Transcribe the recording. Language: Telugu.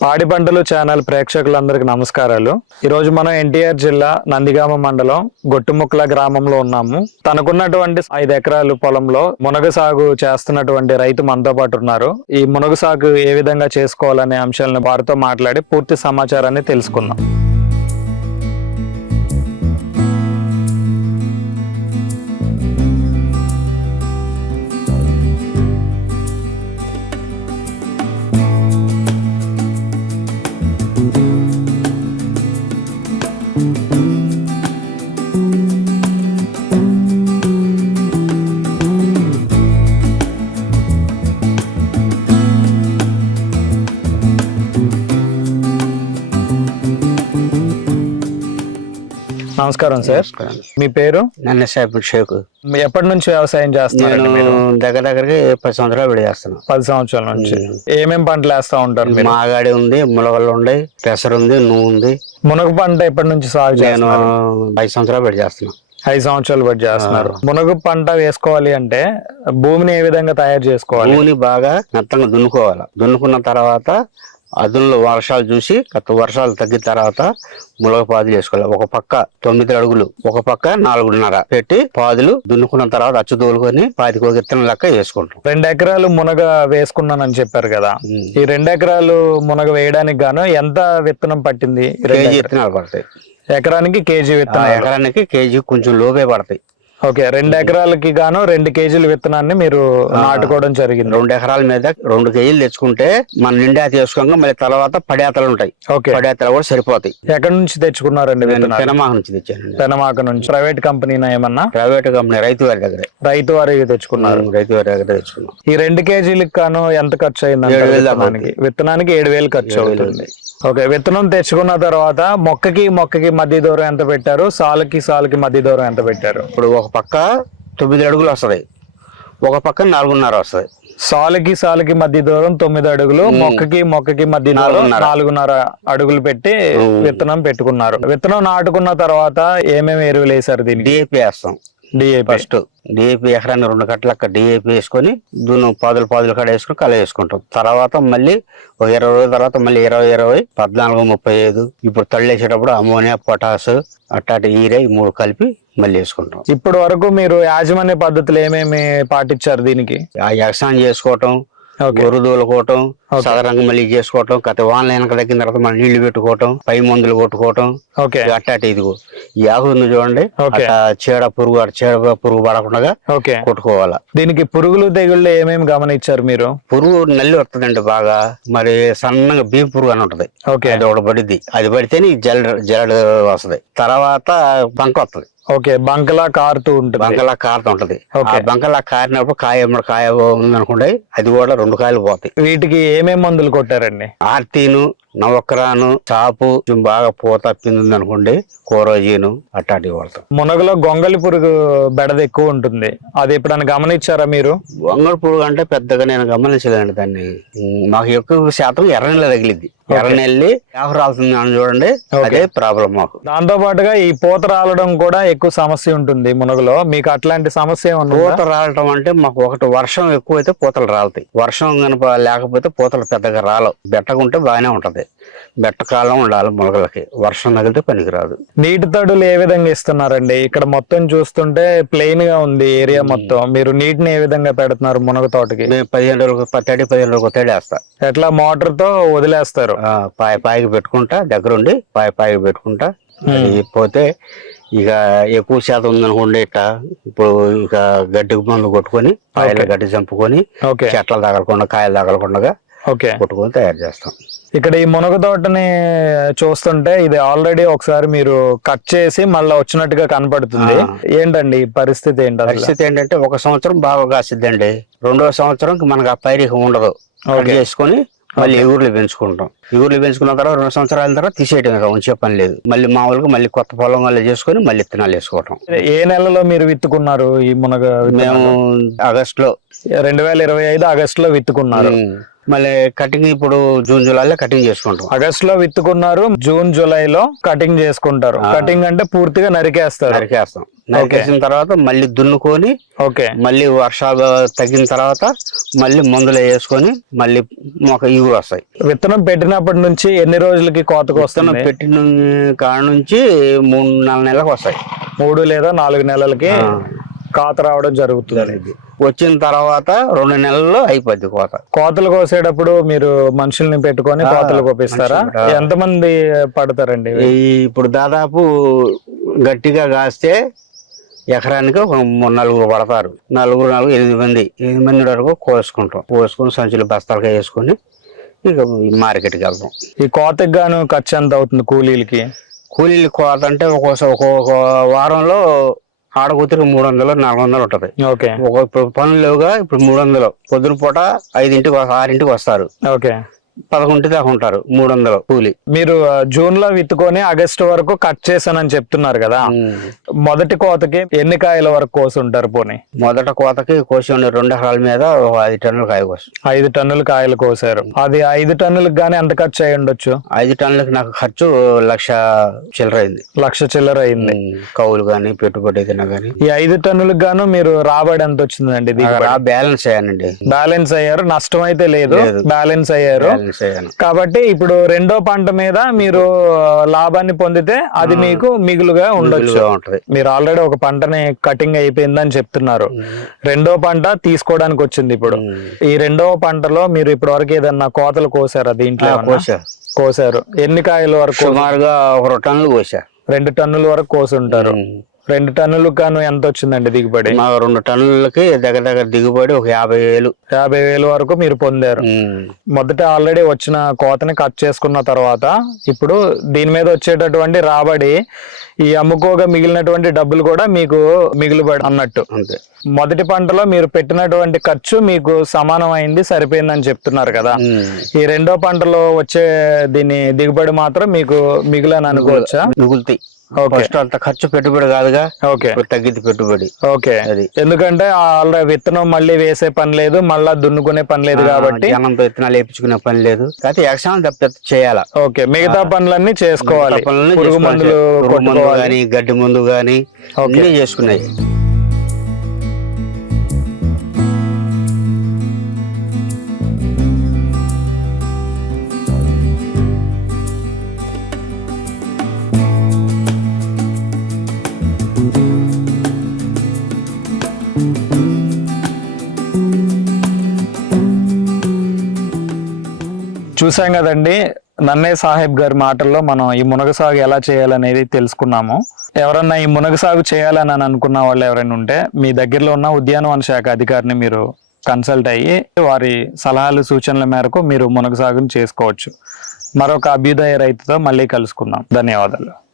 పాడి పంటలు ఛానల్ ప్రేక్షకులందరికీ నమస్కారాలు. ఈ రోజు మనం ఎన్టీఆర్ జిల్లా నందిగామ మండలం గొట్టుముక్కల గ్రామంలో ఉన్నాము. తనకున్నటువంటి 5 ఎకరాలు పొలంలో మునగ సాగు చేస్తున్నటువంటి రైతు మనతో పాటు ఉన్నారు. ఈ మునగ సాగు ఏ విధంగా చేసుకోవాలనే అంశాలను వారితో మాట్లాడి పూర్తి సమాచారాన్ని తెలుసుకుందాం. నమస్కారం సార్, మీ పేరు? షేక్. ఎప్పటి నుంచి వ్యవసాయం చేస్తున్నారు? దగ్గరకి 10 సంవత్సరాలు చేస్తున్నాను. 10 సంవత్సరాల నుంచి ఏమేం పంటలు వేస్తా ఉంటారు? మాగాడి ఉంది, ములగలు ఉంది, పెసరు ఉంది, నువ్వు ఉంది. మునగ పంట ఎప్పటి నుంచి సాగు చేస్తున్నారు? 5 సంవత్సరాలు చేస్తున్నాను. 5 సంవత్సరాలు బట్టి చేస్తున్నారు. మునగ పంట వేసుకోవాలి అంటే భూమిని ఏ విధంగా తయారు చేసుకోవాలి? భూమిని బాగా మెత్తంగా దున్నుకోవాలి. దున్నుకున్న తర్వాత అదుల్లో వర్షాలు చూసి వర్షాలు తగ్గిన తర్వాత మునగ పాదులు వేసుకోవాలి. ఒక పక్క 9 అడుగులు, ఒక పక్క 4.5 పెట్టి పాదులు దున్నుకున్న తర్వాత అచ్చు తోలుకొని 10 విత్తనం లెక్క వేసుకుంటాం. 2 ఎకరాలు మునగ వేసుకున్నానని చెప్పారు కదా, ఈ 2 ఎకరాలు మునగ వేయడానికి గాను ఎంత విత్తనం పట్టింది? కేజీ విత్తనాలు పడతాయి. ఎకరానికి కేజీ విత్తనం? ఎకరానికి కేజీ కొంచెం లోపే పడతాయి. ఓకే, 2 ఎకరాలకి గాను 2 కేజీల విత్తనాన్ని మీరు నాటుకోవడం జరిగింది. 2 ఎకరాల మీద 2 కేజీలు తెచ్చుకుంటే మన నిండా తీసుకోగా మళ్ళీ తర్వాత పడేతలు ఉంటాయి. పడేతలు కూడా సరిపోతాయి. ఎక్కడి నుంచి తెచ్చుకున్నారండి? పెనమాక నుంచి తెచ్చాను. పెనమాక నుంచి. ప్రైవేట్ కంపెనీనా ఏమన్నా? ప్రైవేట్ కంపెనీ, రైతు వారి దగ్గర. రైతు వారి తెచ్చుకున్నారు. రైతు వారి దగ్గర తెచ్చుకున్నాం. ఈ 2 కేజీలకు గాను ఎంత ఖర్చు అయింది? విత్తనానికి 7,000 ఖర్చు అవుతుంది. ఓకే, విత్తనం తెచ్చుకున్న తర్వాత మొక్కకి మధ్య దూరం ఎంత పెట్టారు? సాలుకి మధ్య దూరం ఎంత పెట్టారు? ఇప్పుడు ఒక పక్క 9 అడుగులు వస్తుంది, ఒక పక్క 4.5 వస్తుంది. సాలుకి మధ్య దూరం 9 అడుగులు, మొక్కకి మధ్య దూరం 4.5 అడుగులు పెట్టి విత్తనం పెట్టుకున్నారు. విత్తనం నాటుకున్న తర్వాత ఏమేమి ఎరువులు వేసారు? దీనికి డిఏపి వేస్తాం. ఫస్ట్ డిఏపి ఎకరాన్ని 2 కట్టలక్క డిఏపి వేసుకొని పాదులు కాడ వేసుకొని కల వేసుకుంటాం. తర్వాత మళ్ళీ ఒక 20 రోజుల తర్వాత మళ్ళీ 20, 14, 35. ఇప్పుడు తళ్ళు వేసేటప్పుడు అమోనియా, పొటాస్, అట్టాటి ఈరే 3 కలిపి మళ్ళీ వేసుకుంటాం. ఇప్పటి వరకు మీరు యాజమాన్య పద్ధతులు ఏమేమి పాటించారు దీనికి? వ్యవసాయం చేసుకోవటం, గొర్రె దోలుకోవటం, సాధారణంగా మళ్ళీ చేసుకోవటం, వానలు వెనక తగ్గిన తర్వాత మళ్ళీ నీళ్లు పెట్టుకోవటం, పై మందులు కొట్టుకోవటం, అట్టాటి ఇదిగో ఈ ఆకు ఉంది చూడండి, చీడ పురుగు పడకుండా కొట్టుకోవాలా. దీనికి పురుగులు తెగుళ్ళు ఏమేమి గమనించారు మీరు? పురుగు నల్లి వస్తుందండి బాగా. మరి సన్నగా బీపి పురుగు అని ఉంటది, అది ఒకటి పడిద్ది. అది పడితేనే జలడ్ వస్తుంది. తర్వాత బంక వస్తుంది. ఓకే, బంకలా కారుతూ ఉంటుంది. బంకలా కారినప్పుడు కాయ ఉందనుకోండి, అది కూడా 2 కాయలు పోతాయి. వీటికి ఏమేమి మందులు కొట్టారండి? ఆర్టీను, నవక్రాను, చాపు బాగా పూత పింది అనుకోండి, కోరోజీను అట్టాటి వాడతాం. మునగలో గొంగలి పురుగు బెడద ఎక్కువ ఉంటుంది, అది ఎప్పుడైనా గమనించారా మీరు? గొంగళి పురుగు అంటే పెద్దగా నేను గమనించలేండి దాన్ని. మాకు ఎక్కువ శాతం ఎర్రనెల తగిలిద్ది. ఎర్రనెల్లి రాలుతుంది అని చూడండి, అదే ప్రాబ్లం మాకు. దాంతో పాటుగా ఈ పూత రాలడం కూడా ఎక్కువ సమస్య ఉంటుంది మునగలో. మీకు అట్లాంటి సమస్య ఏమన్నా? పూత రాలటం అంటే మాకు ఒకటి వర్షం ఎక్కువైతే పూతలు రాలుతాయి. వర్షం కనుక లేకపోతే పూతలు పెద్దగా రాలవు. బెట్టకుంటే బాగానే ఉంటది. బెట్టకాలం ఉండాలి మునగలకి, వర్షం తగిలితే పనికిరాదు. నీటి తడులు ఏ విధంగా ఇస్తున్నారండి? ఇక్కడ మొత్తం చూస్తుంటే ప్లెయిన్ గా ఉంది ఏరియా మొత్తం. మీరు నీటిని ఏ విధంగా పెడుతున్నారు మునగ తోటకి? 15 రోజులకు 15 రోజులకు తడి వేస్తా. ఎట్లా? మోటార్ తో వదిలేస్తారు? పాయికి పెట్టుకుంటా, దగ్గరుండి పాయికి పెట్టుకుంటా. పోతే ఇక ఎక్కువ శాతం ఉందనుకోండి, ఇట్లా ఇప్పుడు ఇక గడ్డి మందు కొట్టుకొని పాయలు గడ్డి చంపుకొని చెట్ల తగలకుండా, కాయలు తగలకుండా కొట్టుకొని తయారు చేస్తాం. ఇక్కడ ఈ మునగ తోటని చూస్తుంటే ఇది ఆల్రెడీ ఒకసారి మీరు కట్ చేసి మళ్ళీ వచ్చినట్టుగా కనపడుతుంది. ఏంటండి పరిస్థితి? ఏంటంటే 1 సంవత్సరం బాగా కాసిద్దండి, 2వ సంవత్సరం మనకు ఆ పైరు ఉండదు. చేసుకొని మళ్ళీ ఎగురులు పెంచుకుంటాం. ఎగురులు పెంచుకున్న తర్వాత 2 సంవత్సరాల తర్వాత తీసేయటం, ఉంచే పని లేదు. మళ్ళీ మామూలుగా మళ్ళీ కొత్త పొలం వల్ల చేసుకొని మళ్ళీ విత్తనాలు వేసుకోవటం. ఏ నెలలో మీరు విత్తుకున్నారు ఈ మునగ? మేము ఆగస్టులో, 2025 ఆగస్టులో విత్తుకున్నారు. మళ్ళీ కటింగ్ ఇప్పుడు జూన్ జూలైలో కటింగ్ చేసుకుంటాం. ఆగస్ట్ లో విత్తుకున్నారు, జూన్ జూలైలో కటింగ్ చేసుకుంటారు. కటింగ్ అంటే పూర్తిగా నరికేస్తారు. నరికేసిన తర్వాత మళ్ళీ దున్నుకొని ఓకే మళ్ళీ వర్షాలు తగ్గిన తర్వాత మళ్ళీ మందులు వేసుకొని మళ్ళీ మొక్క ఇవి వస్తాయి. విత్తనం పెట్టినప్పటి నుంచి ఎన్ని రోజులకి కోతకు వస్తుంది? పెట్టిన కాడ నుంచి 3-4 నెలలకు వస్తాయి. 3 లేదా 4 నెలలకి కాత రావడం జరుగుతుంది. వచ్చిన తర్వాత 2 నెలల్లో అయిపోద్ది కోత. కోతలు కోసేటప్పుడు మీరు మనుషుల్ని పెట్టుకొని కోతలు కోపిస్తారా? ఎంతమంది పడతారండి? ఇప్పుడు దాదాపు గట్టిగా కాస్తే ఎకరానికి ఒక 4 పడతారు. 8 మంది వరకు కోసుకొని సంచులు బస్తాలుగా వేసుకొని ఇక మార్కెట్కి వెళ్తాం. ఈ కోతకి గాను ఖర్చు ఎంత అవుతుంది కూలీలకి? కూలీలు కోత అంటే ఒక్కొక్క వారంలో ఆడకూతురు 300-400 ఉంటది. ఓకే. ఇప్పుడు పనులు లేవుగా, ఇప్పుడు 300. పొద్దున పూట 5-6 వస్తారు. ఓకే. 11 దాకా ఉంటారు. 300 కూలి. మీరు జూన్ లో విత్తుకొని ఆగస్టు వరకు కట్ చేశానని చెప్తున్నారు కదా, మొదటి కోతకి ఎన్ని కాయల వరకు కోసి ఉంటారు? పోనీ మొదట కోతకి కోసి 2 ఎకరాల మీద 5 టన్నులు కాయ కోసి 5 టన్నులు కాయలు కోసారు. అది 5 టన్నులకు గానీ ఎంత ఖర్చు అయి ఉండొచ్చు? 5 టన్నులకి నాకు ఖర్చు 1,00,000 చిల్లర అయింది. 1,00,000 చిల్లర అయింది. కౌలు గాని పెట్టుబడి ఏదైనా గానీ. ఈ 5 టన్నులకు గాను మీరు రాబడి ఎంత వచ్చిందండి? బ్యాలెన్స్ అయ్యానండి. బ్యాలెన్స్ అయ్యారు, నష్టం అయితే లేదు, బ్యాలెన్స్ అయ్యారు. కాబట్టి ఇప్పుడు రెండో పంట మీద మీరు లాభాన్ని పొందితే అది మీకు మిగులుగా ఉండొచ్చు. మీరు ఆల్రెడీ ఒక పంటని కటింగ్ అయిపోయిందని చెప్తున్నారు, రెండో పంట తీసుకోవడానికి వచ్చింది. ఇప్పుడు ఈ రెండవ పంటలో మీరు ఇప్పటి వరకు ఏదన్నా కోతలు కోసారా? దీంట్లో కోసారు. ఎన్ని కాయల వరకు? సుమారుగా 2 టన్నులు కోసా. 2 టన్నుల వరకు కోసి ఉంటారు. 2 టన్నులకు గాను ఎంత వచ్చిందండి దిగుబడి? 2 టన్నులకి దగ్గర దిగుబడి ఒక 50,000 వరకు మీరు పొందారు. మొదట ఆల్రెడీ వచ్చిన కోతని కట్ చేసుకున్న తర్వాత ఇప్పుడు దీని మీద వచ్చేటటువంటి రాబడి, ఈ అమ్ముకోగా మిగిలినటువంటి డబ్బులు కూడా మీకు మిగులుబడి అన్నట్టు. అంతే. మొదటి పంటలో మీరు పెట్టినటువంటి ఖర్చు మీకు సమానం అయింది, సరిపోయిందని చెప్తున్నారు కదా. ఈ రెండో పంటలో వచ్చే దీని దిగుబడి మాత్రం మీకు మిగులని అనుకోవచ్చా? మిగులుతాయి. ఫస్ట్ అంత ఖర్చు పెట్టుబడి కాదుగా. ఓకే. తగ్గిద్ది పెట్టుబడి. ఓకే. అది ఎందుకంటే ఆల్రెడీ విత్తనం మళ్ళీ వేసే పని లేదు, మళ్ళా దున్నుకునే పని లేదు, కాబట్టి జనంతో విత్తనాలు వేపించుకునే పని లేదు. అయితే యక్షాన్ని తప్ప చేయాలా. ఓకే. మిగతా పనులన్నీ చేసుకోవాలి. పురుగు మందులు గాని, గడ్డి మందు గాని అన్ని చేసుకున్నాయి. చూసాం కదండి, నన్నయ్య సాహెబ్ గారి మాటల్లో మనం ఈ మునగ సాగు ఎలా చేయాలనేది తెలుసుకున్నాము. ఎవరన్నా ఈ మునగ సాగు చేయాలని అనుకున్న వాళ్ళు ఎవరైనా ఉంటే మీ దగ్గరలో ఉన్న ఉద్యానవన శాఖ అధికారిని మీరు కన్సల్ట్ అయ్యి వారి సలహాలు సూచనల మేరకు మీరు మునగ సాగుని చేసుకోవచ్చు. మరొక అభ్యుదయ రైతుతో మళ్ళీ కలుసుకుందాం. ధన్యవాదాలు.